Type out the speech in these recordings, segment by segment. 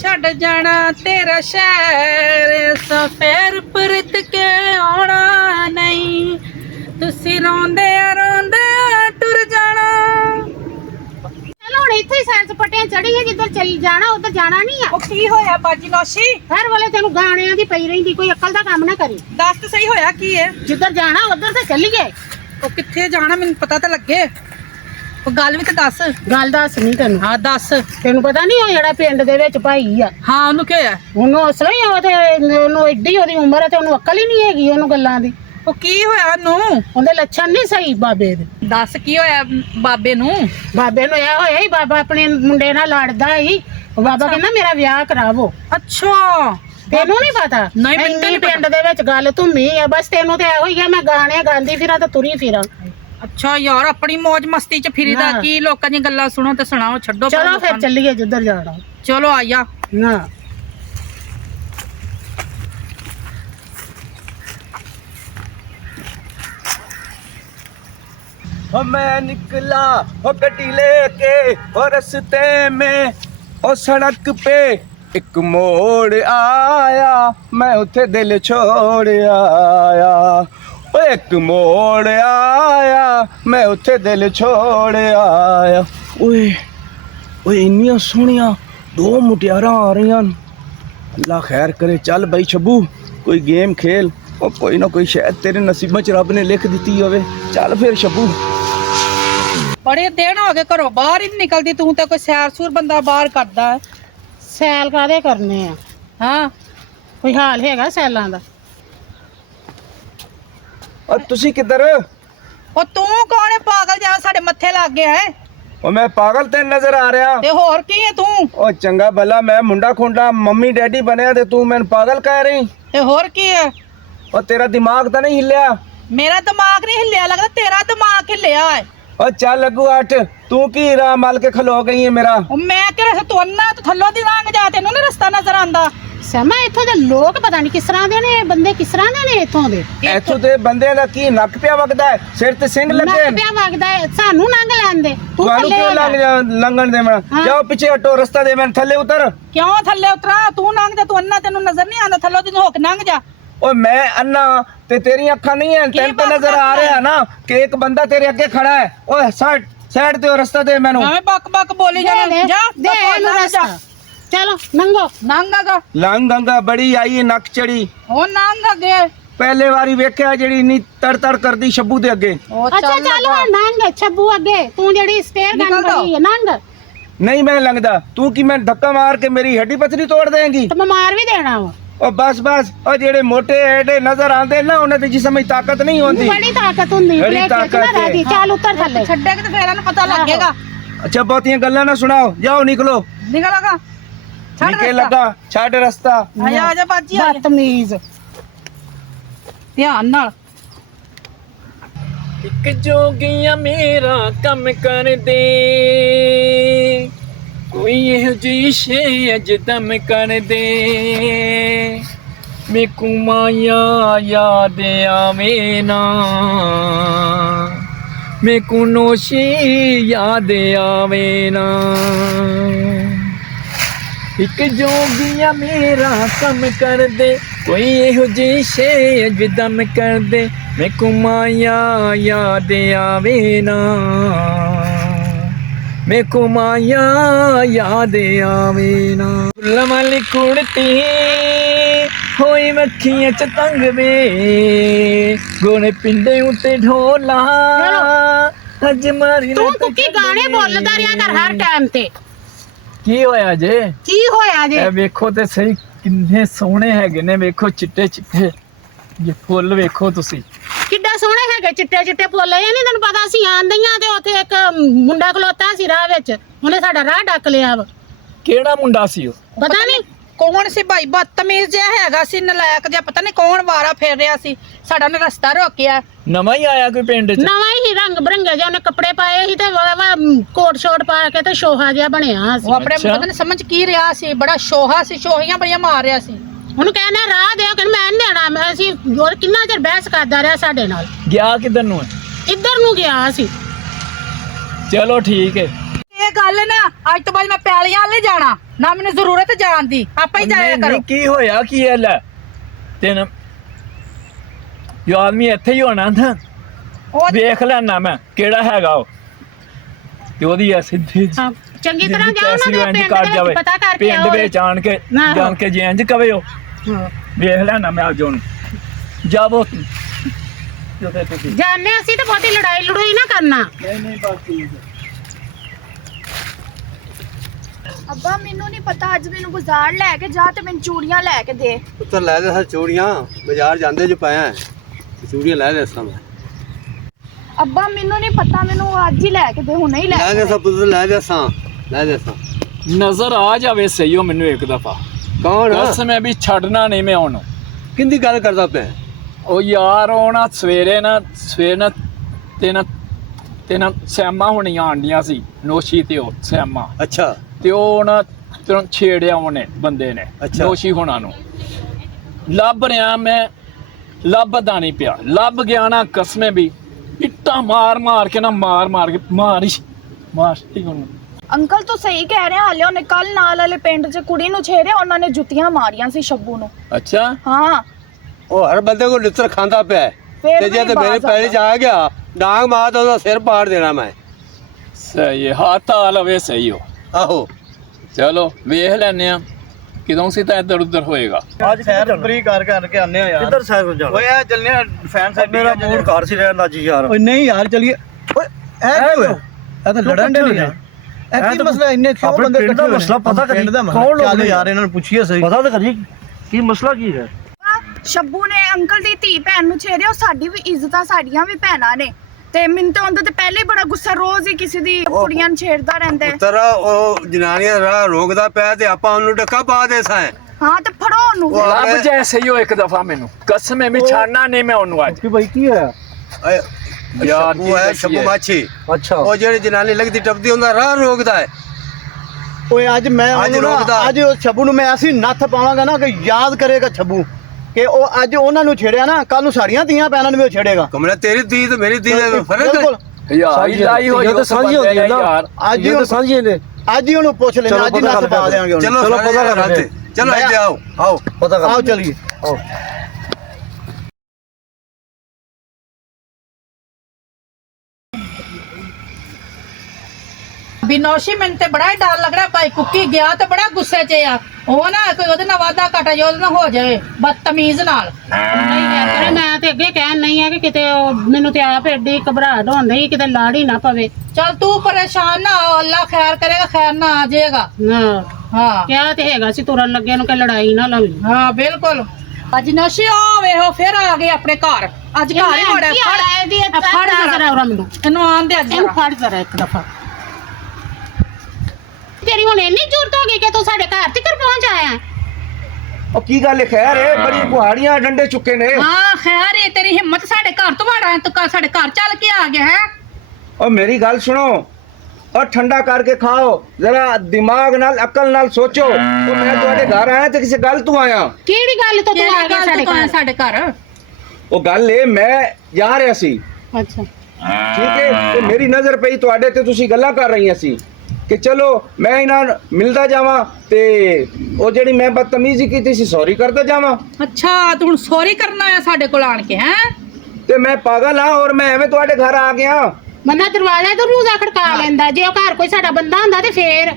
ਛੱਡ ਜਾਣਾ ਤੇਰਾ ਸ਼ਹਿਰ ਸਫੇਰ ਪਰਤ ਕੇ ਆਉਣਾ ਨਹੀਂ ਤੁਸੀਂ ਰੋਂਦੇ ਟੁਰ ਜਾਣਾ। ਚਲੋ ਹੁਣ ਇੱਥੇ ਹੀ ਸੈਰ ਸਪਾਟਿਆਂ ਚੜੀ ਹੈ, ਜਿੱਧਰ ਚੱਲ ਜਾਣਾ ਉਧਰ ਜਾਣਾ ਨਹੀਂ ਆ। ਉਹ ਕੀ ਹੋਇਆ ਬਾਜੀ ਨੌਸ਼ੀ? ਹਰ ਵੇਲੇ ਤੈਨੂੰ ਗਾਣਿਆਂ ਦੀ ਪਈ ਰਹਿੰਦੀ, ਕੋਈ ਅਕਲ ਦਾ ਕੰਮ ਨਾ ਕਰੀ। ਦੱਸ ਤਾਂ ਸਹੀ ਹੋਇਆ ਕੀ ਹੈ? ਜਿੱਧਰ ਜਾਣਾ ਉਧਰ ਤਾਂ ਚੱਲੀਏ। ਉਹ ਕਿੱਥੇ ਜਾਣਾ ਮੈਨੂੰ ਪਤਾ ਤਾਂ ਲੱਗੇ, ਉਹ ਗੱਲ ਵੀ ਤਾਂ ਦੱਸ। ਗੱਲ ਦੱਸ ਨਹੀਂ ਤੈਨੂੰ? ਹਾਂ ਦੱਸ। ਤੈਨੂੰ ਪਤਾ ਨਹੀਂ ਉਹ ਜਿਹੜਾ ਪਿੰਡ ਦੇ ਵਿੱਚ ਭਾਈ ਆ, ਹਾਂ ਉਹਨੂੰ ਕੀ ਹੋਇਆ? ਉਹਨੂੰ ਅਸਲ ਹੀ ਉਹ ਤੇ ਉਹਨੂੰ ਏਡੀ ਉਹਦੀ ਉਮਰ ਹੈ ਤੇ ਉਹਨੂੰ ਅਕਲ ਹੀ ਨਹੀਂ ਹੈਗੀ ਉਹਨੂੰ ਗੱਲਾਂ ਦੀ। ਉਹ ਕੀ ਹੋਇਆ ਉਹਨੂੰ? ਉਹਦੇ ਲੱਛਣ ਨਹੀਂ ਸਹੀ ਬਾਬੇ ਦੇ। ਦੱਸ ਕੀ ਹੋਇਆ ਬਾਬੇ ਨੂੰ? ਬਾਬੇ ਨੂੰ ਇਹ ਹੋਇਆ ਹੀ ਬਾਬਾ ਆਪਣੇ ਮੁੰਡੇ ਨਾਲ ਲੜਦਾ ਹੀ, ਬਾਬਾ ਕਹਿੰਦਾ ਮੇਰਾ ਵਿਆਹ ਕਰਾਵੋ। ਅੱਛਾ ਤੈਨੂੰ ਨਹੀਂ ਪਤਾ? ਨਹੀਂ, ਮੈਨੂੰ ਇੰਨੀ ਪਿੰਡ ਦੇ ਵਿੱਚ ਗੱਲ ਧੁੰਮੀ ਆ, ਬਸ ਤੈਨੂੰ ਤੇ ਇਹੋ ਹੀ ਆ ਮੈਂ ਗਾਣੇ ਗਾਉਂਦੀ ਫਿਰਾਂ ਤੇ ਤੁਰੀ ਫਿਰਾਂ। ਅੱਛਾ ਯਾਰ ਆਪਣੀ ਮौज ਮਸਤੀ ਚ ਫਿਰੀਦਾ ਹਾਂ। ਕੀ ਲੋਕਾਂ ਦੀਆਂ ਗੱਲਾਂ ਸੁਣੋ ਤੇ ਸੁਣਾਓ, ਛੱਡੋ ਪਰ ਚਲੋ ਲੋਕਾਂ ਫਿਰ ਨੂੰ। ਚੱਲੀਏ ਜਿੱਧਰ ਜਾਣਾ। ਚਲੋ ਆਇਆ। ਨਾ मैं निकला हो गड्डी लेके और रस्ते में और सड़क पे एक मोड़ आया, मैं उथे दिल छोड़ आया। ओ एक मोड़ आया, मैं उथे दिल छोड़ आया। ओए ओए इन्नियां सोहणियां दो मुटियारां आ रही। अल्लाह खैर करे, चल बई छब्बू कोई गेम खेल, और कोई ना कोई शायद तेरे नसीबों च रब ने लिख दी होवे। चल फिर छब्बू। बड़े दिन हो गए घरों बाहर ही नहीं निकलती तू तो, कोई सैर सूर बंदा बाहर करता है। ਸੈਲ ਕਾਦੇ ਕਰਨੇ ਆ? हाँ ਕੋਈ ਹਾਲ ਹੈਗਾ ਸੈਲਾਂ ਦਾ? और तुसी किधर? ਉਹ ਤੂੰ ਕੌਣ ਹੈ ਪਾਗਲ ਜਾਂ ਸਾਡੇ ਮੱਥੇ ਲੱਗ ਗਿਆ ਹੈ? और मैं पागल तेन नजर आ रहा? ਤੇ ਹੋਰ ਕੀ ਹੈ ਤੂੰ? ओ चंगा भला मैं मुंडा खुंडा मम्मी डैडी बनया ते तू मैंने पागल कह रही? ਤੇ ਹੋਰ ਕੀ ਹੈ? और तेरा दिमाग तो नहीं हिलिया? ਮੇਰਾ ਦਿਮਾਗ ਨਹੀਂ ਹਿੱਲਿਆ, ਲੱਗਦਾ ਤੇਰਾ ਦਿਮਾਗ ਹਿੱਲਿਆ ਹੈ। और चल लगू अठ, तू की राह मल के खलो गई है मेरा? ਉਹ ਮੈਂ ਕਿਹਾ ਤੂੰ ਅੰਨਾ ਤੂੰ ਥੱਲੋਂ ਦੀ ਲੰਘ ਜਾ, ਤੈਨੂੰ ਨੀ ਰਸਤਾ ਨਜ਼ਰ ਆਂਦਾ? ਸਮਾ ਇੱਥੋਂ ਦੇ ਲੋਕ ਪਤਾ ਨਹੀਂ ਕਿਸ ਤਰ੍ਹਾਂ ਦੇ ਨੇ, ਬੰਦੇ ਕਿਸ ਤਰ੍ਹਾਂ ਦੇ ਨੇ ਇੱਥੋਂ ਦੇ। इथों दे बंदे दा की नक पिया वगदा है, सिर ते सिंग लगे ਨੱਕ ਪਿਆ ਵਗਦਾ है, ਸਾਨੂੰ ਲੰਘ ਲੈਂਦੇ ਤੂੰ ਤੁਹਾਨੂੰ ਥੱਲੇ क्यों ਹੋ लंघ ਜਾ। लंघन दे मैं? हाँ। जाओ पीछे हटो, रास्ता दे मैंने थल्ले उतर। ਕਿਉਂ ਥੱਲੇ ਉਤਰਾ? ਤੂੰ ਲੰਘ ਜਾ, ਤੂੰ ਅੰਨਾ ਤੈਨੂੰ ਨਜ਼ਰ ਨਹੀਂ ਆਂਦਾ, ਥੱਲੋਂ ਦੀ ਹੋ ਕੇ ਲੰਘ ਜਾ। और मैं अन्ना ते तेरी अखा नहीं है, तेन तो बात नजर कर आ रहा रहा है ना कि एक बंदा तेरे अगे खड़ा है। ओए साइड साइड ते रास्ता दे मैनू। ਐਵੇਂ ਬੱਕ ਬੱਕ ਬੋਲੀ ਦੇ ਜਾਣਾ। ਜਾ ਦੇ ਇਹਨੂੰ ਰਸਤਾ। ਚਲੋ ਲੰਘੋ। ਨੰਗਾ लंघ गंगा बड़ी आई है, नक चढ़ी। ਉਹ ਨੰਗ ਅੱਗੇ। पहले वारी वेख्या जेड़ी इन्नी तड़ तड़ करदी शब्बू दे अगे। ਉਹ ਅੱਛਾ ਚੱਲ ਹੁਣ ਲੰਘ ਛੱਬੂ ਅੱਗੇ, ਤੂੰ ਜਿਹੜੀ ਸਟੇਅਰ ਗਨ ਨਿਕਲ ਬਣੀ ਹੈ ਲੰਘ। नहीं मैं लंघदा, तू की मैं धक्का मार के मेरी हड्डी पसली तोड़ देंगी? ਤੇ ਮੈਂ ਮਾਰ ਵੀ ਦੇਣਾ ਵਾ। और बस बस, और जेड़े मोटे एडे नजर आंदे ना, उन्हें ते जिस्म में ताकत नहीं होती। ਬੜੀ ਤਾਕਤ ਹੁੰਦੀ बड़ी ਪਲੇਟ ਵਿੱਚ ਨਾ ताकत है। ਰਾਜੀ। ਚੱਲ ਉੱਤਰ ਥੱਲੇ। ਛੱਡੇ ਕਿ ਤੇ ਫੇਰ ਇਹਨੂੰ ਪਤਾ ਲੱਗੇਗਾ। अच्छा बहुतियां गल्लां ना सुनाओ, जाओ निकलो। ਨਿਕਲ ਆਗਾ ਛੱਡ निके ਰਸਤਾ। लगा छाड़ रास्ता। ਆ ਜਾ ਬਾਜੀ ਆ ਜਾ। ਬਦਤਮੀਜ਼। ਧਿਆਨ ਨਾਲ। ਇੱਕ ਜੋਗੀਆਂ ਮੇਰਾ ਕੰਮ ਕਰ ਦੇ, ਕੋਈ ਇਹੋ ਜਿਹੀ ਸ਼ੇ ਅਜ ਦਮ ਕਰ ਦੇ, ਮੇਕੂ ਮਾਇਆ ਯਾਦ ਆਵੇ ਨਾ, ਮੇਕੂ ਨੋਸ਼ੀ ਯਾਦ ਆਵੇ ਨਾ। ਇੱਕ ਜੋਗੀਆਂ ਮੇਰਾ ਕੰਮ ਕਰ ਦੇ, ਕੋਈ ਇਹੋ ਜਿਹੀ ਸ਼ੇ ਅਜ ਦਮ ਕਰ ਦੇ, ਮੇਕੂ ਮਾਇਆ ਯਾਦ ਆਵੇ ਨਾ, ਮੇਕੂ ਮਾਇਆ ਯਾਦ ਆਵੇ ਨਾ। ਲਮਲੀ ਕੁੜਤੀ ਹੋਈ ਮੱਖੀਆਂ ਚ ਤੰਗ ਵੇ, ਗੋਣੇ ਪਿੰਡੇ ਉੱਤੇ ਢੋਲਾ ਅੱਜ ਮਾਰੀ ਤੂੰ ਕੁੱਕੀ ਗਾਣੇ ਬੋਲਦਾ ਰਿਹਾ ਕਰ ਹਰ ਟਾਈਮ ਤੇ। ਕੀ ਹੋਇਆ ਜੇ? ਕੀ ਹੋਇਆ ਜੇ? ਇਹ ਵੇਖੋ ਤੇ ਸਹੀ ਕਿੰਨੇ ਸੋਹਣੇ ਹੈਗੇ ਨੇ, ਵੇਖੋ ਚਿੱਟੇ ਚਿੱਟੇ ਜੇ ਫੁੱਲ ਵੇਖੋ ਤੁਸੀਂ ਕਿੱਡਾ ਸੋਹਣੇ ਹੈਗੇ ਚਿੱਟੇ ਚਿੱਟੇ ਫੁੱਲ। ਇਹ ਨਹੀਂ ਤੈਨੂੰ ਪਤਾ ਸੀ ਆਂਦੀਆਂ ਤੇ ਉੱਥੇ ਇੱਕ ਮੁੰਡਾ ਖਲੋਤਾ ਸੀ ਰਾਹ ਵਿੱਚ, ਉਹਨੇ ਸਾਡਾ ਰਾਹ ਡੱਕ ਲਿਆ ਵਾ। ਕਿਹੜਾ ਮੁੰਡਾ ਸੀ ਉਹ? ਪਤਾ ਨਹੀਂ ਕੌਣ ਸੀ ਭਾਈ? ਬਦਤਮੀਜ਼ ਜਿਹਾ ਹੈਗਾ ਸੀ, ਨਲਾਇਕ ਜਿਹਾ, ਪਤਾ ਨਹੀਂ ਕੌਣ ਵਾਰਾ ਫੇਰ ਰਿਹਾ ਸੀ, ਸਾਡਾ ਨੇ ਰਸਤਾ ਰੋਕਿਆ। ਨਵਾਂ ਹੀ ਆਇਆ ਕੋਈ ਪਿੰਡ 'ਚ? ਨਵਾਂ ਹੀ ਰੰਗ ਬਰੰਗੇ ਜਿਹਾ ਉਹਨੇ ਕੱਪੜੇ ਪਾਏ ਸੀ ਤੇ ਕੋਟ ਸ਼ੋਟ ਪਾ ਕੇ ਤੇ ਸ਼ੋਹਾ ਜਿਹਾ ਬਣਿਆ ਸੀ। ਉਹ ਆਪਣੇ ਅੱਛਾ। ਪਤਾ ਨਹੀਂ ਸਮਝ ਕੀ ਰਿਹਾ ਸੀ, ਬੜਾ ਸ਼ੋਹਾ ਸੀ, ਸ਼ੋਹੀਆਂ ਬੜੀਆਂ ਮਾਰ ਰਿਹਾ ਸੀ। ਉਹਨੂੰ ਕਹਿੰਦਾ ਰਾਹ ਦਿਓ, ਕਹਿੰਦਾ ਮੈਂ ਨਹੀਂ ਦੇਣਾ। ਮੈਂ ਅਸੀਂ ਹੋਰ ਕਿੰਨਾ ਚਿਰ ਬਹਿਸ ਕਰਦਾ ਰਿਹਾ ਸਾਡੇ ਨਾਲ। ਗਿਆ ਕਿੱਧਰ ਨੂੰ ਹੈ? ਇੱਧਰ ਨੂੰ ਗਿਆ ਸੀ। ਚਲੋ ਠੀਕ ਹੈ। ਇਹ ਗੱਲ ਗੱਲ ਨਾ ਅੱਜ ਤੋਂ ਬਾਅਦ ਮੈਂ ਪੈਲੀਆਂ ਨਹੀਂ ਜਾਣਾ ਨਾ ਮੈਨੂੰ ਜ਼ਰੂਰਤ ਜਾਣ ਦੀ ਆਪਾਂ ਹੀ ਜਾਇਆ ਕਰੋ ਨਹੀਂ, ਕੀ ਹੋਇਆ ਕੀ ਹੈ ਲੈ ਤੈਨੂੰ ਇਹ ਆਦਮੀ ਇੱਥੇ ਹੀ ਹੋਣਾ ਨਾ ਉਹ ਵੇਖ ਲੈਣਾ ਮੈਂ ਕਿਹੜਾ ਹੈਗਾ ਉਹ ਤੇ ਉਹਦੀ ਐ ਸਿੱਧੀ ਹਾਂ, ਚੰਗੀ ਤਰ੍ਹਾਂ ਜਾਓ ਪੈਸੇ ਉਹਨਾਂ ਦੇ ਇੰਝ ਪਿੰਡ ਕੱਟ ਦੇ ਜਾਵੇ ਵਿੱਚ ਪਤਾ ਕਰਕੇ ਪਿੰਡ ਆਓ ਵਿੱਚ ਆਣ ਕੇ ਨਾ। ਜਾਣ ਕੇ ਜੇ ਇੰਝ ਕਵੇ ਉਹ ਵੇਖ ਲੈਣਾ ਮੈਂ ਅੱਜ ਉਹਨੂੰ ਜਾਵੋ ਜੋਤੇ ਤੁਸੀਂ ਜਾਣੇ ਅਸੀਂ ਤਾਂ ਬਹੁਤੀ ਲੜਾਈ ਲੜੂਈ ਨਾ ਕਰਨਾ ਨਹੀਂ ਬਸ ਠੀਕ ਹੈ ਅੱਬਾ ਮੈਨੂੰ ਨਹੀਂ ਪਤਾ ਅੱਜ ਮੈਨੂੰ ਬਾਜ਼ਾਰ ਲੈ ਕੇ ਜਾ ਤੇ ਮੈਨੂੰ ਚੂੜੀਆਂ ਲੈ ਕੇ ਦੇ ਪੁੱਤਰ ਲੈ ਦੇ ਸਾ ਚੂੜੀਆਂ ਬਾਜ਼ਾਰ ਜਾਂਦੇ ਜੋ ਪਾਇਆ ਚੂੜੀਆਂ ਲੈ ਦੇ ਸਾਂ ਅੱਬਾ ਮੈਨੂੰ ਨਹੀਂ ਪਤਾ ਮੈਨੂੰ ਅੱਜ ਹੀ ਲੈ ਕੇ ਦੇ ਹੁਣੇ ਹੀ ਲੈ ਲੈ ਕੇ ਦੇ ਦੇ ਸਾ ਪੁੱਤਰ ਲੈ ਦੇ ਸਾਂ ਨਜ਼ਰ ਆ ਜਾਵੇ ਸਹੀ ਉਹ ਮੈਨੂੰ ਇੱਕ ਦਫਾ ਕੌਣ ਕਸਮ ਹੈ ਵੀ ਛੱਡਣਾ ਨਹੀਂ ਮੈਂ ਉਹਨੂੰ ਕਿੰਦੀ ਗੱਲ ਕਰਦਾ ਪਿਆ ਉਹ ਯਾਰ ਉਹ ਨਾ ਸਵੇਰੇ ਨਾ ਤੇ ਨਾ ਸੈਮਾ ਹੋਣੀਆਂ ਆਂਡੀਆਂ ਸੀ ਨੋਸ਼ੀ ਤੇ ਉਹ ਸੈਮਾ ਅੱਛਾ ਤੇ ਉਹ ਨਾ ਤੈਨੂੰ ਛੇੜਿਆ ਉਹਨੇ ਬੰਦੇ ਨੇ ਅੱਛਾ। ਨੋਸ਼ੀ ਹੋਣਾ ਨੂੰ ਲੱਭ ਰਿਹਾ ਮੈਂ ਲੱਭਦਾ ਨਹੀਂ ਪਿਆ ਲੱਭ ਗਿਆ ਨਾ ਕਸਮੇ ਵੀ ਇੱਟਾਂ ਮਾਰ ਕੇ ਨਾ ਮਾਰ ਕੇ ਮਾਰ ਠੀਕ ਉਹਨੂੰ ਅੰਕਲ ਤੂੰ ਸਹੀ ਕਹਿ ਰਿਹਾ ਹਾਲੇ ਉਹਨੇ ਕੱਲ ਨਾਲ ਵਾਲੇ ਪਿੰਡ 'ਚ ਕੁੜੀ ਨੂੰ ਛੇੜਿਆ ਉਹਨਾਂ ਨੇ ਜੁੱਤੀਆਂ ਮਾਰੀਆਂ ਸੀ ਸ਼ੱਬੂ ਨੂੰ ਅੱਛਾ ਹਾਂ ਉਹ ਹਰ ਬੰਦੇ ਕੋ ਲਿੱਤਰ ਖਾਂਦਾ ਪਿਆ ਹੈ। ਫੇਰ ਤੇ ਜੇ ਵੀ ਤੇ ਮੇਰੇ ਬਾਜ਼ ਪੈਰੇ ਚ ਆ ਗਿਆ ਡਾਂਗ ਮਾਰ ਤਾਂ ਉਹਦਾ ਸਿਰ ਪਾੜ ਦੇਣਾ ਮੈਂ ਸਹੀ ਹੈ ਹੱਥ ਆ ਲਵੇ ਸਹੀ ਹੋ ਆਹੋ ਚਲੋ ਵੇਖ ਲੈਨੇ ਆ ਕਿਦੋਂ ਸੀ ਤਾਂ ਇੱਧਰ ਉੱਧਰ ਹੋਏਗਾ ਅੱਜ ਸੈਰ ਫਰੀ ਕਰਕੇ ਆਨੇ ਆ ਯਾਰ ਕਿੱਧਰ ਸੈਰ ਜਾਣਾ ਓਏ ਆ ਚੱਲਨੇ ਆ ਫੈਨ ਸਾਈਡ ਮੇਰਾ ਮੂਡ ਘਰ ਸੀ ਰਹਿਣ ਦਾ ਜੀ ਯਾਰ ਓਏ ਨਹੀਂ ਯਾਰ ਚਲੀਏ ਓਏ ਇਹ ਕੀ ਹੋਇਆ ਇਹ ਤਾਂ ਲੜਨ ਦੇ ਨਹੀਂ ਯਾਰ ਇਹ ਕੀ ਮਸਲਾ ਇੰਨੇ ਕਿਉਂ ਆਪਣੇ ਬੰਦੇ ਪਿੰਡ ਦਾ ਇਕੱਠੇ ਹੋਏ? ਮਸਲਾ ਪਤਾ ਕਰੀ। ਪਿੰਡ ਦਾ ਮਸਲਾ। ਕੌਣ ਲੋਕ ਚੱਲ ਨੇ ਯਾਰ ਇਹਨਾਂ ਨੂੰ ਪੁੱਛੀਏ ਸਹੀ ਪਤਾ ਤਾਂ ਕਰੀ ਕੀ ਮਸਲਾ ਕੀ ਹੈ ਸ਼ੱਬੂ ਨੇ ਅੰਕਲ ਦੀ ਧੀ ਭੈਣ ਨੂੰ ਛੇੜਿਆ ਉਹ ਸਾਡੀ ਵੀ ਇੱਜ਼ਤਾਂ ਸਾਡੀਆਂ ਵੀ ਭੈਣਾਂ ਨੇ ਤੇ ਮੈਨੂੰ ਤਾਂ ਉਹਦੇ ਤੇ ਪਹਿਲੇ ਹੀ ਬੜਾ ਗੁੱਸਾ ਰੋਜ਼ ਹੀ ਕਿਸੇ ਦੀ ਕੁੜੀਆਂ ਨੂੰ ਛੇੜਦਾ ਰਹਿੰਦਾ ਹੈ। ਪੁੱਤਰ ਉਹ ਜਨਾਨੀਆਂ ਦਾ ਰਾਹ ਰੋਕਦਾ ਪਿਆ ਤੇ ਆਪਾਂ ਉਹਨੂੰ ਡੱਕਾ ਪਾ ਦੇ ਸਾਂ ਹਾਂ ਤੇ ਫੜੋ ਉਹਨੂੰ ਉਹ ਲੱਭ ਜਾਏ ਸਹੀ ਹੋ ਇੱਕ ਦਫਾ ਮੈਨੂੰ ਕਸਮ ਹੈ ਵੀ ਛੱਡਣਾ ਨਹੀਂ ਮੈਂ ਉਹਨੂੰ ਅੱਜ ਕਿ ਭਾਈ ਕੀ ਹੋਇਆ ਯਾਰ ਉਹ ਹੈ ਸ਼ੱਬੂ ਮਾਛੀ ਅੱਛਾ ਉਹ ਜਿਹੜੀ ਜਨਾਨੀ ਲੱਗਦੀ ਟੱਪਦੀ ਹੁੰਦਾ ਰਾਹ ਰੋਕਦਾ ਹੈ ਓਏ ਅੱਜ ਮੈਂ ਅੱਜ ਉਹਨੂੰ ਰੋਕਦਾ। ਨਾ ਅੱਜ ਉਹ ਛੱਬੂ ਨੂੰ ਮੈਂ ਐਸੀ ਨੱਥ ਪਾਵਾਂਗਾ ਨਾ ਕਿ ਯਾਦ ਕਰੇਗਾ ਛੱਬੂ ਕਿ ਉਹ ਅੱਜ ਉਹਨਾਂ ਨੂੰ ਛੇੜਿਆ ਨਾ ਕੱਲ ਨੂੰ ਸਾਡੀਆਂ ਧੀਆਂ ਭੈਣਾਂ ਨੂੰ ਵੀ ਉਹ ਛੇੜੇਗਾ ਕਮਲਾ ਤੇਰੀ ਧੀ ਤੇ ਮੇਰੀ ਧੀ ਦਾ ਫਰਕ ਹੈ ਬਿਲਕੁਲ। ਯਾਰ ਲਾਈ ਹੋਈ ਇਹ ਤਾਂ ਸਾਂਝੀ ਹੁੰਦੀ ਹੈ ਨਾ ਯਾਰ ਅੱਜ ਹੀ ਇਹ ਤਾਂ ਸਾਂਝੀ ਨੇ ਅੱਜ ਹੀ ਉਹਨੂੰ ਪੁੱਛ ਲੈਣਾ ਚਲੋ ਅੱਜ ਹੀ ਪਤਾ ਨੱਥ ਕਰ ਪਾ ਦੇਵਾਂਗੇ ਉਹਨੂੰ ਚਲੋ ਚਲੋ ਸਾਰੇ ਪਤਾ ਕਰ ਰਾਤੇ। ਲੈਂਦੇ। ਚਲੋ ਇੱਥੇ ਆਓ ਪਤਾ ਕਰ ਆਓ ਚਲੀਏ ਆਓ ਬਿਨੋਸ਼ੀ ਮੈਨੂੰ ਤੇ ਬੜਾ ਹੀ ਡਰ ਲੱਗ ਰਿਹਾ ਭਾਈ ਕੁੱਕੀ ਗਿਆ ਤੇ ਬੜਾ ਗੁੱਸੇ 'ਚ ਆ ਉਹ ਨਾ ਕੋਈ ਉਹਦੇ ਨਾਲ ਵਾਦਾ ਘਟਾ ਜੋ ਉਹਦੇ ਨਾਲ ਹੋ ਜਾਵੇ ਬਦਤਮੀਜ਼ ਨਾਲ ਨਹੀਂ ਯਾਰ ਮੈਂ ਤੇ ਅੱਗੇ ਕਹਿਣ ਨਹੀਂ ਆ ਕਿ ਕਿਤੇ ਉਹ ਮੈਨੂੰ ਤੇ ਆਪ ਐਡੀ ਘਬਰਾਹਟ ਹੁੰਦੀ ਕਿਤੇ ਲਾੜ ਹੀ ਨਾ ਪਵੇ ਚੱਲ ਤੂੰ ਪਰੇਸ਼ਾਨ ਨਾ ਹੋ ਅੱਲਾ ਖੈਰ ਕਰੇਗਾ ਖੈਰ ਨਾ ਆ ਜਾਏਗਾ ਹਾਂ ਹਾਂ ਕਿਹਾ ਤੇ ਹੈਗਾ ਸੀ ਤੁਰਨ ਲੱਗੇ ਨੂੰ ਕਿ ਲੜਾਈ ਨਾ ਲਵੀ ਹਾਂ ਬਿਲਕੁਲ ਅੱਜ ਨਸ਼ੇ ਆ ਵੇਖੋ ਫਿਰ ਆ ਗਏ ਆਪਣੇ ਘਰ ਅੱਜ ਘਰ ਹੀ ਹੋੜਾ ਫੜ ਜਰਾ ਮੈਨੂੰ ਇਹਨੂੰ ਆਂਦੇ ਅੱਜ ਇਹਨੂੰ ਫੜ ਜਰਾ ਇੱਕ ਦਫਾ ਤੇਰੀ ਹੁਣ ਇੰਨੀ ਜ਼ਰੂਰਤ ਹੋ ਗਈ ਕਿ ਤੂੰ ਸਾਡੇ ਘਰ ਤੱਕ ਪਹੁੰਚ ਆਇਆ ਉਹ ਕੀ ਗੱਲ ਹੈ ਖੈਰ ਹੈ ਬੜੀ ਕੁਹਾੜੀਆਂ ਡੰਡੇ ਚੁੱਕੇ ਨੇ ਹਾਂ ਖੈਰ ਇਹ ਤੇਰੀ ਹਿੰਮਤ ਸਾਡੇ ਘਰ ਤੋਂ ਵਾੜਾ ਤੂੰ ਸਾਡੇ ਘਰ ਚੱਲ ਕੇ ਆ ਗਿਆ ਹੈ ਉਹ ਮੇਰੀ ਗੱਲ ਸੁਣੋ और ठंडा करके खाओ जरा दिमाग नाल अकल नाल सोचो तो मैं तुम्हारे घर आया तो किसी गल तू आया ਕਿਹੜੀ ਗੱਲ ਤੋਂ ਤੂੰ ਆ ਗਿਆ ਸਾਡੇ ਘਰ ਸਾਡੇ ਘਰ ਉਹ ਗੱਲ ਇਹ ਮੈਂ ਜਾ ਰਿਹਾ ਸੀ ਅੱਛਾ ਠੀਕ ਹੈ ਤੇ ਮੇਰੀ ਨਜ਼ਰ ਪਈ ਤੁਹਾਡੇ ਤੇ ਤੁਸੀਂ ਗੱਲਾਂ ਕਰ ਰਹੀਆਂ ਸੀ ਕਿ ਚਲੋ ਮੈਂ ਇਹਨਾਂ ਨੂੰ ਮਿਲਦਾ ਜਾਵਾਂ ਤੇ ਉਹ ਜਿਹੜੀ ਮੈਂ ਬਦਤਮੀਜ਼ੀ ਕੀਤੀ ਸੀ ਸੌਰੀ ਕਰਦਾ ਜਾਵਾਂ ਅੱਛਾ ਤੂੰ ਹੁਣ ਸੌਰੀ ਕਰਨਾ ਆ ਸਾਡੇ ਕੋਲ ਆਣ ਕੇ ਹੈ ਤੇ ਮੈਂ ਪਾਗਲ ਹਾਂ ਔਰ ਮੈਂ ਐਵੇਂ ਤੁਹਾਡੇ ਘਰ ਆ ਗਿਆ ਬੰਦਾ ਦਰਵਾਜ਼ਾ ਤੋਂ ਰੂਜ਼ਾ ਖੜਕਾ ਲੈਂਦਾ ਜੇ ਉਹ ਘਰ ਕੋਈ ਸਾਡਾ ਬੰਦਾ ਹੁੰਦਾ ਤੇ ਫੇਰ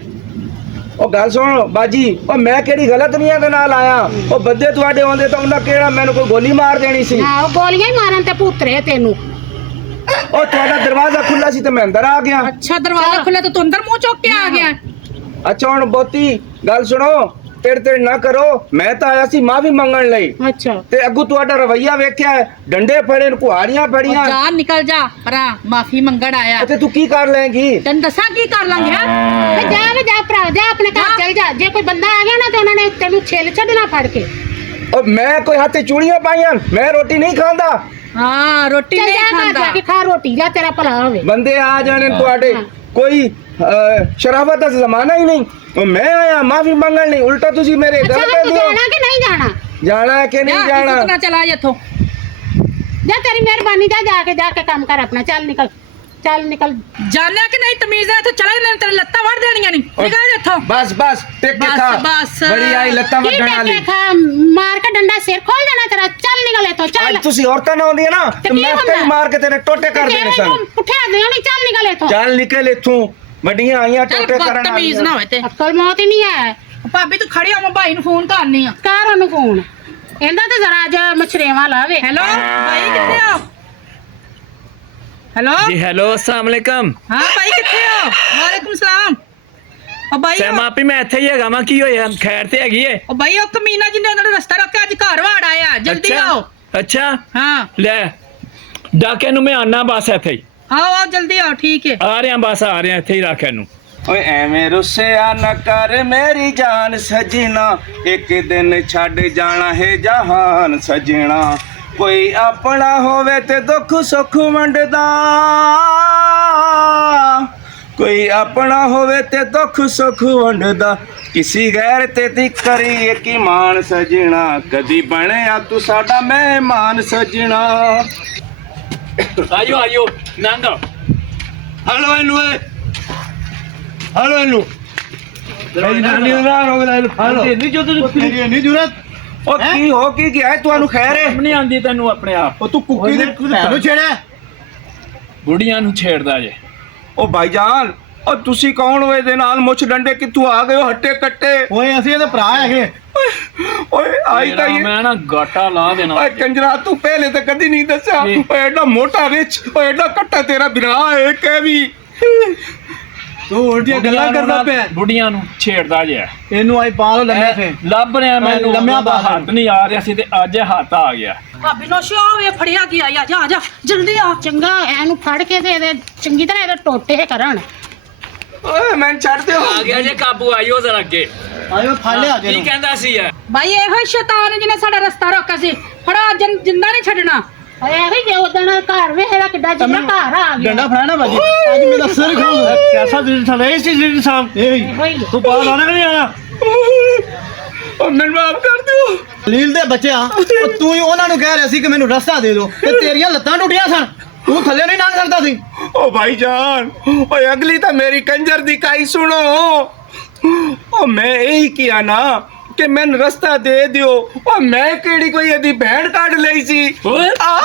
ਉਹ ਗੱਲ ਸੁਣ ਬਾਜੀ ਉਹ ਮੈਂ ਕਿਹੜੀ ਗਲਤ ਨੀਅਤ ਦੇ ਨਾਲ ਆਇਆ ਉਹ ਬੰਦੇ ਤੁਹਾਡੇ ਆਉਂਦੇ ਤਾਂ ਉਹਨਾਂ ਕਿਹੜਾ ਮੈਨੂੰ ਕੋਈ ਗੋਲੀ ਮਾਰ ਦੇਣੀ ਸੀ ਹਾਂ ਉਹ ਗੋਲੀਆਂ ਹੀ ਮਾਰਨ ਤੇ ਪੁੱਤਰੇ ਤੈਨੂੰ ਉਹ ਤੁਹਾਡਾ ਦਰਵਾਜ਼ਾ ਖੁੱਲਾ ਸੀ ਤੇ ਮੈਂ ਅੰਦਰ ਆ ਗਿਆ ਅੱਛਾ ਦਰਵਾਜ਼ਾ ਖੁੱਲਿਆ ਤਾਂ ਤੂੰ ਅੰਦਰ ਮੂੰਹ ਚੁੱਕ ਕੇ ਆ ਗਿਆ ਅੱਛਾ ਹੁਣ ਬਹੁਤੀ ਗੱਲ ਸੁਣੋ ਤੇੜ ਨਾ ਕਰੋ ਮੈਂ ਤਾਂ ਆਇਆ ਸੀ ਮਾਫੀ ਮੰਗਣ ਲਈ ਅੱਛਾ ਤੇ ਅੱਗੂ ਤੁਹਾਡਾ ਰਵਈਆ ਵੇਖਿਆ ਹੈ, ਡੰਡੇ ਫੜੇ ਨੇ ਕੁਹਾੜੀਆਂ ਫੜੀਆਂ ਜਾ ਨਿਕਲ ਜਾ ਪਰਾਂ ਮਾਫੀ ਮੰਗਣ ਆਇਆ ਤੇ ਤੂੰ ਕੀ ਕਰ ਲੇਂਗੀ ਤੈਨੂੰ ਦੱਸਾਂ ਕੀ ਕਰ ਲਾਂਗੇ ਹੈਂ? ਤੇ ਜਾ ਭਰਾ ਜਾ ਆਪਣੇ ਘਰ ਚਲ ਜਾ ਜੇ ਕੋਈ ਬੰਦਾ ਆ ਗਿਆ ਨਾ ਤੇ ਉਹਨਾਂ ਨੇ ਤੈਨੂੰ ਛੇਲ ਛੱਡਣਾ ਫੜ ਕੇ ਉਹ ਮੈਂ ਕੋਈ ਹੱਥੇ ਚੂੜੀਆਂ ਪਾਈਆਂ ਮੈਂ ਰੋਟੀ ਨਹੀਂ ਖਾਂਦਾ ਹਾਂ ਰੋਟੀ ਚੱਲ ਨਹੀਂ ਜਾ ਘਰ ਖਾਂਦਾ ਜਾ ਕੇ ਖਾ ਰੋਟੀ ਲੈ ਤੇਰਾ ਭਲਾ ਹੋਵੇ ਬੰਦੇ ਆ ਜਾਣੇ ਨੇ ਤੁਹਾਡੇ ਕੋਈ ਸ਼ਰਾਫਤ ਦਾ ਜ਼ਮਾਨਾ ਹੀ ਨਹੀਂ ਉਹ ਮੈਂ ਆਇਆ ਮਾਫੀ ਮੰਗਣ ਲਈ ਉਲਟਾ ਤੁਸੀਂ ਮੇਰੇ ਅੱਛਾ ਘਰ ਪੈ ਤੂੰ ਦਿਓ ਜਾਣਾ ਕਿ ਨਹੀਂ ਜਾਣਾ ਜਾਣਾ ਹੈ ਕਿ ਨਹੀਂ ਜਾਣਾ ਕਿਤਨਾ ਚਲਾ ਜਾ ਇੱਥੋਂ ਜਾ ਤੇਰੀ ਮਿਹਰਬਾਨੀ ਜਾ ਕੇ ਕੰਮ ਕਰ ਆਪਣਾ ਚੱਲ ਨਿਕਲ ਜਾਣਾ ਕਿ ਨਹੀਂ ਤਮੀਜ਼ ਹੈ ਇੱਥੇ ਚਲਾ ਨਹੀਂ ਤੇਰੀ ਲੱਤਾਂ ਵੜ ਦੇ ਨਿਕਲ ਇੱਥੋਂ ਬਸ ਬਸ ਟਿਕ ਕੇ ਬਸ, ਖਾ ਬਸ। ਬੜੀ ਆਈ ਲੱਤਾਂ ਕੀ ਵੱਢਣ ਵਾਲੀ ਟੱਕੇ ਖਾ ਮਾਰ ਕੇ ਡੰਡਾ ਸਿਰ ਖੋਲ ਦੇਣਾ ਤੇਰਾ ਚੱਲ ਨਿਕਲ ਇੱਥੋਂ ਚੱਲ ਅੱਜ ਤੁਸੀਂ ਔਰਤਾਂ ਨਾ ਆਉਂਦੀਆਂ ਨਾ ਤੇ ਤੇ ਕੀ ਮੈਂ ਹੁੰਦਾ? ਤੇ ਮਾਰ ਕੇ ਤੇਰੇ ਟੋਟੇ ਕਰ ਦੇਣੇ ਸਨ ਪੁੱਠੇ ਦੇਣੀ ਨਹੀਂ ਚੱਲ ਨਿਕਲ ਇੱਥੋਂ ਚੱਲ ਨਿਕਲ ਇੱਥੋਂ ਵੱਡੀਆਂ ਆਈਆਂ ਚੱਲ ਟੋਟੇ ਕਰਨ ਬਦਤਮੀਜ਼ ਨਾ ਹੋਵੇ ਤੇ ਅਕਲ ਮੌਤ ਹੀ ਨਹੀਂ ਹੈ ਭਾਬੀ ਤੂੰ ਖੜੀ ਹੋ ਮੈਂ ਭਾਈ ਨੂੰ ਫੋਨ ਕਰਨੀ ਆ ਕਰ ਉਹਨੂੰ ਫੋਨ ਇਹਦਾ ਤੇ ਜ਼ਰਾ ਅੱਜ ਮਛਰੇਵਾਂ ਲਾਵੇ ਹੈਲੋ ਭਾਈ ਕਿੱਥੇ ਹੋ ਹੈਲੋ ਜੀ ਹੈਲੋ अस्सलाम वालेकुम ਹਾਂ ਭਾਈ ਕਿੱਥੇ ਹੋ ਵਾਲੇਕੁਮ ਸਲਾਮ ਉਹ ਭਾਈ ਸੈਮ ਆਪੀ ਮੈਂ ਇੱਥੇ ਹੀ ਹੈਗਾ ਵਾਂ ਕੀ ਹੋਇਆ ਖੈਰ ਤੇ ਹੈਗੀ ਏ ਉਹ ਭਾਈ ਉਹ ਕਮੀਨਾ ਜਿਹਨੇ ਉਹਨਾਂ ਨੂੰ ਰਸਤਾ ਰੋਕਿਆ ਅੱਜ ਘਰ ਵਾੜ ਆਇਆ ਜਲਦੀ ਆਓ ਅੱਛਾ ਹਾਂ ਲੈ ਡਾਕੇ ਨੂੰ ਮੈਂ ਆਨਾ ਬਸ ਇੱਥੇ ਹੀ ਆਓ ਆਓ ਜਲਦੀ ਆਓ ਠੀਕ ਹੈ ਆ ਰਿਹਾ ਬਸ ਆ ਰਿਹਾ ਇੱਥੇ ਹੀ ਰੱਖ ਇਹਨੂੰ ਓਏ ਐਵੇਂ ਰੁੱਸਿਆ ਨਾ ਕਰ ਮੇਰੀ ਜਾਨ ਸਜਣਾ ਇੱਕ ਦਿਨ ਛੱਡ ਜਾਣਾ ਹੈ ਜਹਾਨ ਸਜਣਾ ਕੋਈ ਆਪਣਾ ਹੋਵੇ ਤੇ ਦੁੱਖ ਸੁੱਖ ਵੰਡਦਾ ਕੋਈ ਆਪਣਾ ਹੋਵੇ ਤੇ ਦੁੱਖ ਸੁੱਖ ਵੰਡਦਾ ਕਿਸੀ ਗੈਰ ਤੇ ਤੀ ਕਰੀਏ ਕੀ ਮਾਨ ਸਜਣਾ ਕਦੀ ਬਣਿਆ ਤੂੰ ਸਾਡਾ ਮਹਿਮਾਨ ਸਜਣਾ ਆਇਓ ਆਇਓ ਨੰਗ ਹਲੋ ਇਹਨੂੰ ਹਲੋ ਇਹਨੂੰ ਮੇਰੀ ਨਾਨੀ ਦਾ ਨਾਮ ਹੋ ਗਿਆ ਹਲੋ ਨਹੀਂ ਜੋ ਤੂੰ ਤੇਰੀ ਇੰਨੀ ਜ਼ਰੂਰਤ ਉਹ ਕੀ ਹੋ ਕੀ ਗਿਆ ਤੁਹਾਨੂੰ ਖੈਰ ਹੈ ਨਹੀਂ ਆਂਦੀ ਤੈਨੂੰ ਆਪਣੇ ਆਪ ਉਹ ਤੂੰ ਕੁੱਕੀ ਦੇ ਭੈਣ ਨੂੰ ਛੇੜਿਆ ਬੁੜੀਆਂ ਨੂੰ ਛੇੜਦਾ ਜੇ ਉਹ ਭਾਈਜਾਨ ਉਹ ਤੁਸੀਂ ਕੌਣ ਹੋ ਇਹਦੇ ਨਾਲ ਮੁੱਛ ਡੰਡੇ ਕਿੱਥੋਂ ਆ ਗਏ ਹੋ ਹੱਟੇ ਕੱਟੇ ਓਏ ਅਸੀਂ ਇਹਦੇ ਭਰਾ ਹੈਗੇ ਓਏ ਆਈ ਤਾਂ ਤੇਰਾ ਇਹ ਮੈਂ ਨਾ ਗਾਟਾ ਲਾ ਦੇਣਾ ਓਏ ਕੰਜਰਾ ਤੂੰ ਪਹਿਲੇ ਤਾਂ ਕਦੀ ਨਹੀਂ ਦੱਸਿਆ ਜੀ। ਓਏ ਐਡਾ ਮੋਟਾ ਰਿਚ ਓਏ ਐਡਾ ਕੱਟਾ ਤੇਰਾ ਬਿਰਾ ਹੈ ਕਿ ਵੀ ਤੂੰ ਉਲਟੀਆਂ ਗੱਲਾਂ ਕਰਦਾ ਪਿਆ ਬੁੜੀਆਂ ਨੂੰ ਛੇੜਦਾ ਜੇ ਇਹਨੂੰ ਆਈ ਪਾ ਲੋ ਲੰਮੇ ਥੇ ਲੱਭ ਰਿਹਾ ਮੈਨੂੰ ਲੰਮਿਆਂ ਉਹਦਾ ਪਾ ਹੱਥ ਨਹੀਂ ਆ ਰਿਹਾ ਸੀ ਤੇ ਅੱਜ ਹੱਥ ਆ ਗਿਆ ਭਾਬੀ ਨੋਸ਼ੀ ਆਵੇ ਫੜਿਆ ਗਿਆ ਆ ਜਾ ਆ ਜਾ ਜਲਦੀ ਆ ਚੰਗਾ ਇਹਨੂੰ ਫੜ ਕੇ ਤੇ ਇਹਦੇ ਚੰਗੀ ਤਰ੍ਹਾਂ ਇਹਦੇ ਟੋਟੇ ਕਰਨ ਓਏ ਮੈਂ ਛੱਡ ਦਿਓ ਆ ਗਿਆ ਜੇ ਕਾਬੂ ਆਇਓ ਜ਼ਰਾ ਅੱਗੇ ਆਇਓ ਫੜ ਲਿਆ ਕੀ ਜੇ ਕਹਿੰਦਾ ਸੀ ਇਹ ਭਾਈ ਇਹੋ ਹੀ ਸ਼ੈਤਾਨ ਜਿਹਨੇ ਸਾਡਾ ਰਸਤਾ ਰੋਕਿਆ ਸੀ ਫੜਾ ਜਿੰਦਾ ਨਹੀਂ ਛੱਡਣਾ ਇਹ ਵੀ ਜੇ ਉਦਣ ਘਰ ਵੇ ਇਹਦਾ ਕਿੱਡਾ ਜਿਹਾ ਘਰ ਆ ਗਿਆ ਡੰਡਾ ਫੜਾਣਾ ਬਾਜੀ ਅੱਜ ਮੇਰਾ ਸਿਰ ਖਾਉਂਦਾ ਕੈਸਾ ਦਿਲ ਥਾ ਰਹੀ ਸੀ ਦਿਲ ਸਾਹਮ ਇਹ ਹੋਈ ਤੂੰ ਪਾ ਲਾਣਾ ਕਿ ਨਹੀਂ ਆਣਾ ਉਹ ਮੈਨੂੰ ਮਾਫ ਕਰ ਦਿਓ ਲੀਲ ਦੇ ਬੱਚਿਆ ਉਹ ਤੂੰ ਹੀ ਉਹਨਾਂ ਨੂੰ ਕਹਿ ਰਿਹਾ ਸੀ ਕਿ ਮੈਨੂੰ ਰਸਤਾ ਦੇ ਦਿਓ ਤੇ ਤੇਰੀਆਂ ਲੱਤਾਂ ਟੁੱਟੀਆਂ ਸਨ ਤੂੰ ਥੱਲੇ ਨਹੀਂ ਲੰਘ ਸਕਦਾ ਸੀ ਓ ਭਾਈਜਾਨ ਓਏ ਅਗਲੀ ਤਾਂ ਮੇਰੀ ਕੰਜਰ ਦੀ ਕਾਈ ਸੁਣੋ ਓ ਮੈਂ ਇਹੀ ਕਿਹਾ ਨਾ ਕਿ ਮੈਨੂੰ ਰਸਤਾ ਦੇ ਦਿਓ ਓ ਮੈਂ ਕਿਹੜੀ ਕੋਈ ਇਹਦੀ ਭੈਣ ਕੱਢ ਲਈ ਸੀ ਓਏ ਆ